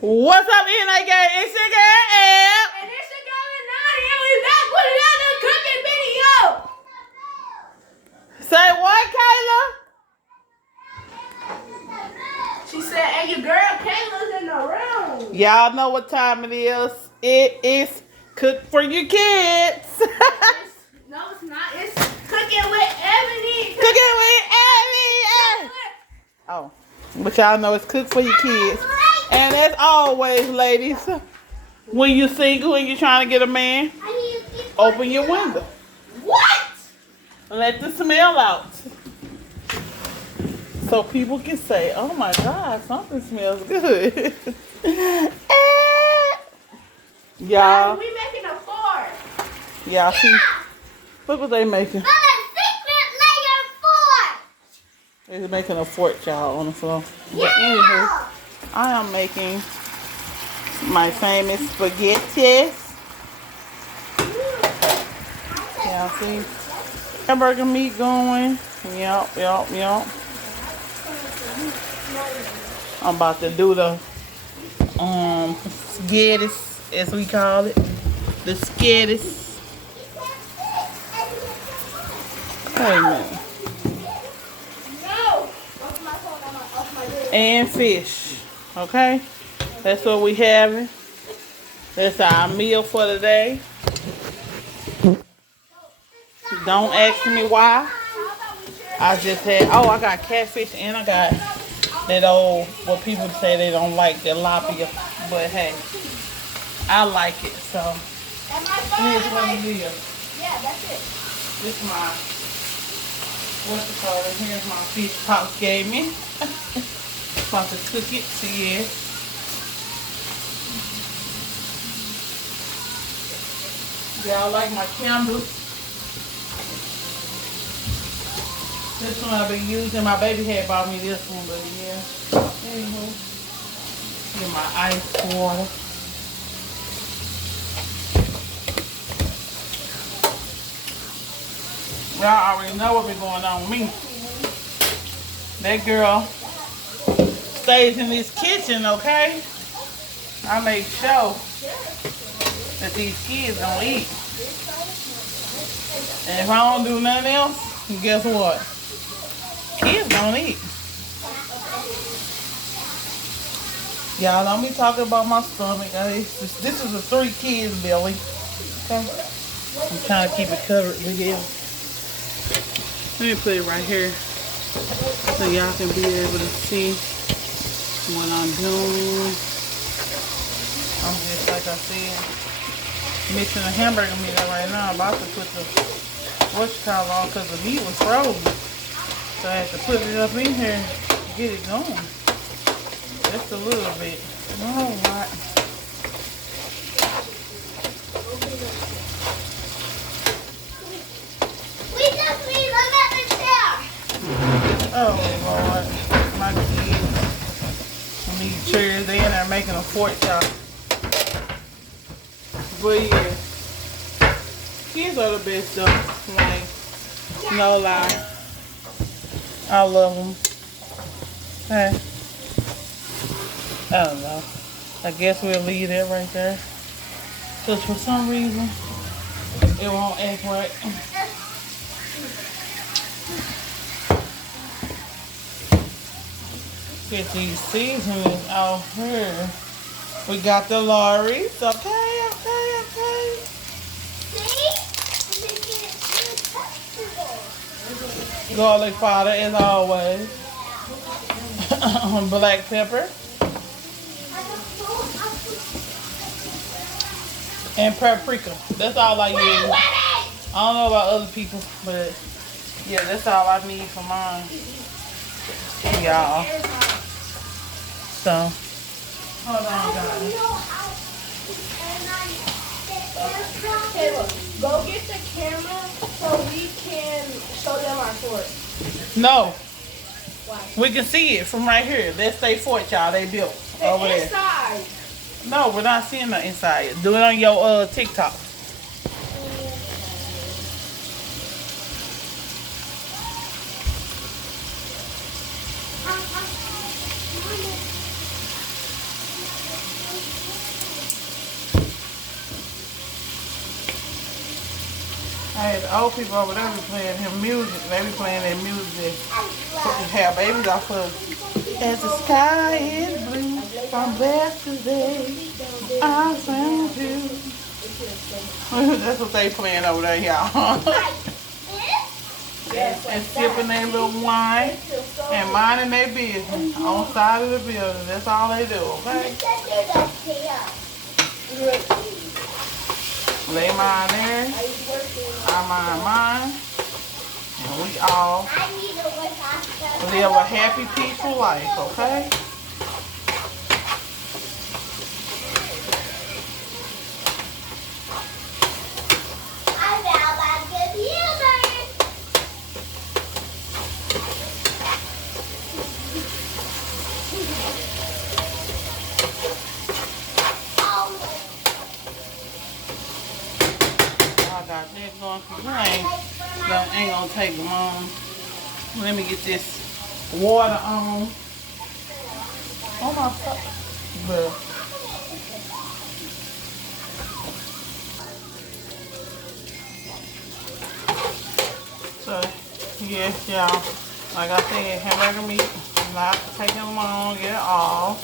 What's up, NA gang? It's your girl, Ab. And it's your girl, Nadia, and we back with another cooking video. Say what, Kayla? She said, and your girl Kayla's in the room. Y'all know what time it is. It is cook for your kids. No, it's not. It's cooking with Ebony. Cooking with Abby. Oh, but y'all know it's cook for your kids. And as always, ladies, when you're single and you're trying to get a man, open your window. What? Let the smell out. So people can say, oh my God, something smells good. Y'all. We making a fort. Y'all see? Look what they making. They're making a fort, y'all, on the floor. But anywho, I am making my famous spaghetti. Y'all see? Hamburger meat going. Yup. I'm about to do the skitties, as we call it. The skitties. Wait a minute. And fish. Okay? That's what we having. That's our meal for today. Don't ask me why. I just had, I got catfish and I got that old, what people say they don't like, tilapia. But hey, I like it, so. Here's what it is. Yeah, that's it. This is my, what's it called? Here's my fish Pops gave me. About to cook it, see it. Y'all like my candles? This one I've been using. My baby had bought me this one, but yeah. Anywho, get my ice water. Y'all already know what been going on with me. That girl stays in this kitchen, okay? I make sure that these kids don't eat. And if I don't do nothing else, guess what? Kids don't eat. Y'all don't be talking about my stomach. This is a 3 kids belly. Okay? I'm trying to keep it covered with it. Let me put it right here so y'all can be able to see what I'm doing. I'm just, like I said, mixing a hamburger meat right now. I'm about to put the whatchamacallit on because the meat was frozen. So I have to put it up in here to get it going. Just a little bit. Not a whole lot. Oh Lord, my kids need chairs. They in there making a fort, y'all. But yeah, kids are the best though. Like, no lie. I love them. Hey, I don't know. I guess we'll leave that right there. Because for some reason, it won't act right. Get these seasonings out here. We got the Lawry's. Okay. Garlic powder as always. Black pepper. And paprika. That's all I use. I don't know about other people, but yeah, that's all I need for mine. Y'all. So, hold on, guys. Kayla, go get the camera so we can show them our fort. No. Why? We can see it from right here. That's their fort, y'all. They built over there. Inside. No, we're not seeing the inside. Do it on your TikTok. Hey, the old people over there be playing him music. They be playing their music. Have babies off of. As the sky is blue from yesterday, I found you. That's what they playing over there, y'all. And sipping their little wine and minding their business on the side of the building. That's all they do, okay? They mind theirs, I mind mine, and we all live a happy, peaceful life, okay? I got that going for that ain't gonna take long. Let me get this water on. Oh my fuck. But so yes, y'all. Like I said, hamburger meat not taking long at all.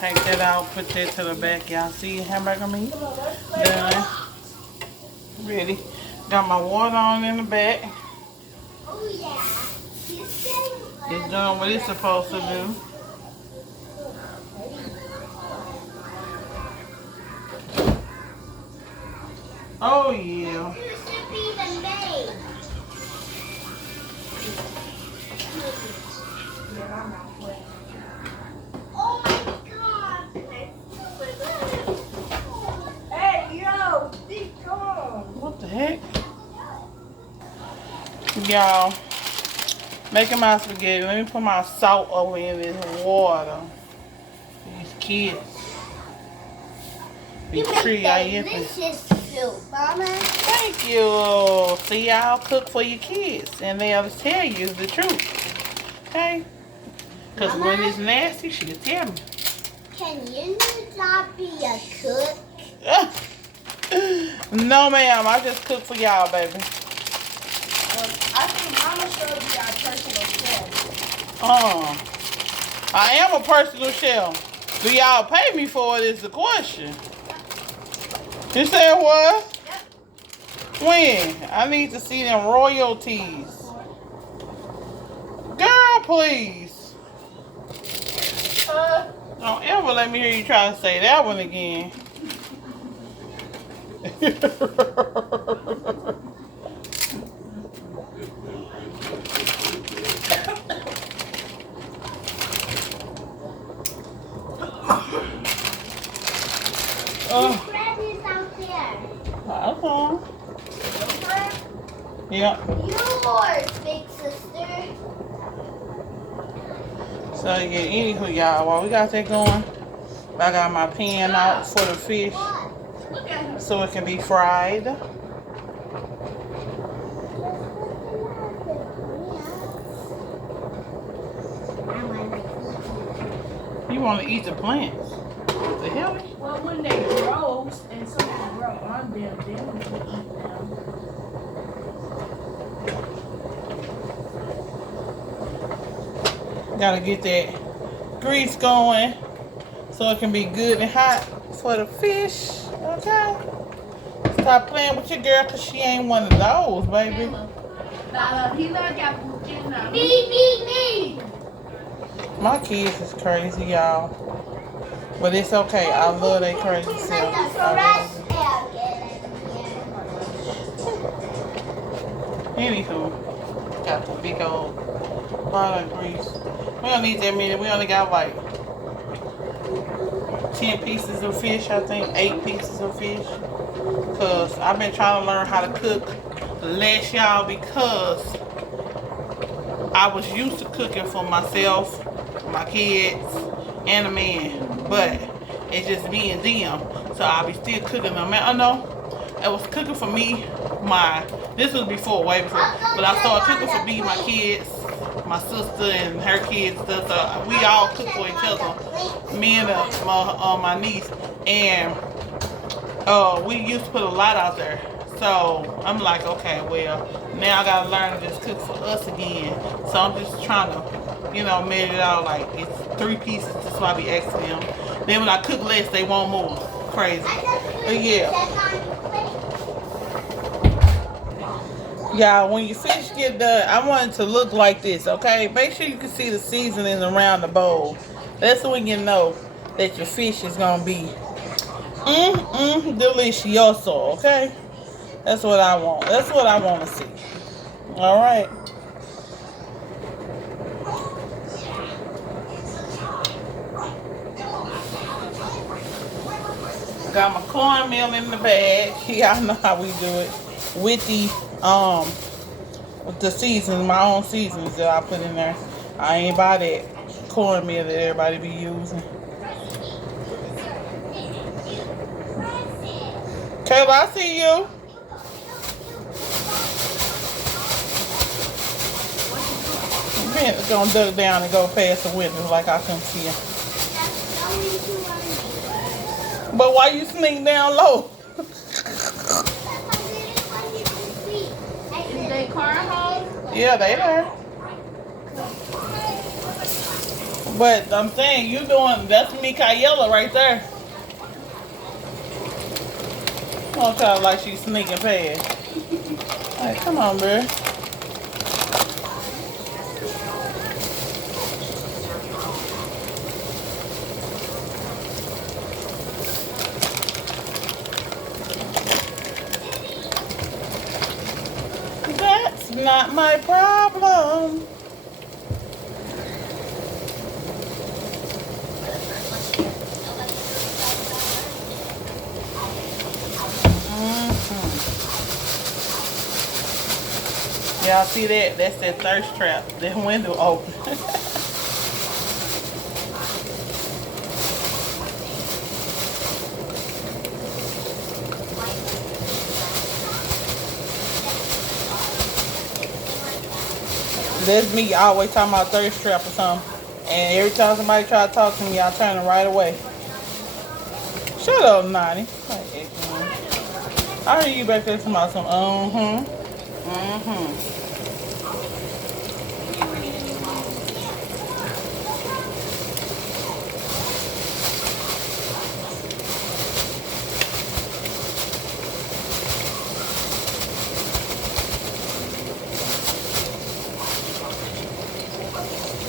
Take that out, put that to the back. Y'all see hamburger meat? Done. Ready. Got my water on in the back. Oh yeah. It's doing what it's supposed to do. Oh yeah. You should be the maid. Oh my god. Hey, yo, be calm. What the heck? Y'all, making my spaghetti. Let me put my salt over in this water. These kids. Be delicious soup, Mama. Thank you. See, y'all cook for your kids, and they'll tell you the truth. Okay? Because when it's nasty, she'll tell me. Can you not be a cook? No, ma'am. I just cook for y'all, baby. I think Mama should be our personal chef. I am a personal chef. Do y'all pay me for it is the question. You said what? Yep. When? I need to see them royalties. Girl, please. Don't ever let me hear you try to say that one again. Fred is out there. Okay. Yep. Yours, big sister. So yeah, anywho, y'all, while we got that going, I got my pan out for the fish so it can be fried. You want to eat the plants? What the hell? Well, when they grow and something grow on them, then we can eat them. Gotta get that grease going so it can be good and hot for the fish. Okay? Stop playing with your girl because she ain't one of those, baby. Me. My kids is crazy, y'all. But it's okay. I love they crazy self. Anywho, got the big old garlic grease. We don't need that many. We only got like 10 pieces of fish, I think. 8 pieces of fish. Because I've been trying to learn how to cook less, y'all, because I was used to cooking for myself, my kids, and a man. But it's just me and them. So I'll be still cooking them. I know I was cooking for me, this was before, way before. But I started cooking for me, my kids, my sister and her kids. So we all cook for each other. Me and my niece. And we used to put a lot out there. So I'm like, okay, well, now I gotta learn to just cook for us again. So I'm just trying to, measure it out like it's 3 pieces. That's why I be asking them. Then when I cook less, they want more. Crazy. But yeah. Y'all, when your fish get done, I want it to look like this, okay? Make sure you can see the seasoning around the bowl. That's when you know that your fish is gonna be delicioso, okay? That's what I want. That's what I want to see. All right. Got my cornmeal in the bag. Y'all know how we do it with the seasons, my own seasons that I put in there. I ain't buy that cornmeal that everybody be using. Kayla, I see you. It's gonna duck down and go past the window like I couldn't see him. But why you sneak down low? Is their car home? Yeah, they there. But I'm saying that's Mikaela right there. Don't try like she's sneaking past. Hey, come on, bro. That's not my problem. Y'all see that? That's that thirst trap. That window open. That's me always talking about thirst trap or something. And every time somebody try to talk to me, I turn them right away. Shut up, Nani. I hear you back there talking about some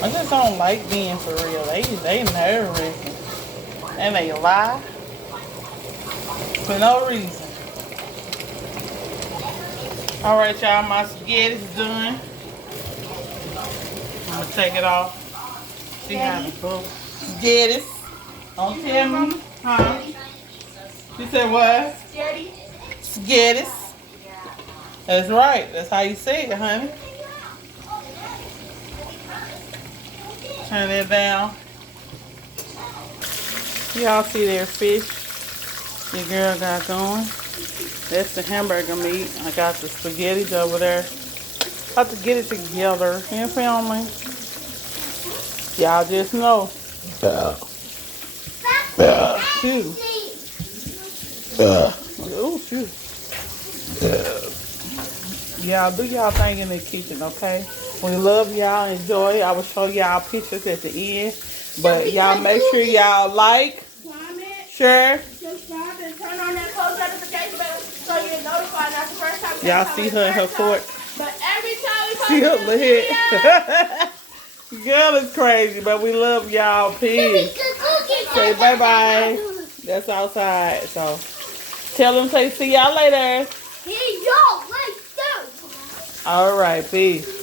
I just don't like being for real. They nerve-wracking. And they lie for no reason. Alright, y'all, my spaghetti's done. I'm gonna take it off. See how the book. Spaghetti's. Don't tell me. Huh? You said what? Spaghetti's. That's right. That's how you say it, honey. Turn that down. Y'all see their fish your girl got going. That's the hamburger meat. I got the spaghetti over there. About to get it together. You feel me? Y'all just know. Shoot. Oh, shoot. Y'all do y'all thing in the kitchen, okay? We love y'all. Enjoy. I will show y'all pictures at the end. But y'all make sure y'all like, share. Subscribe and turn on that post notification bell so you're notified. That's the first time. Y'all see her in her court. But every time we post She up a the head. Girl is crazy, but we love y'all. Peace. Say bye-bye. That's outside. So tell them, say see y'all later. See y'all later. All right, peace.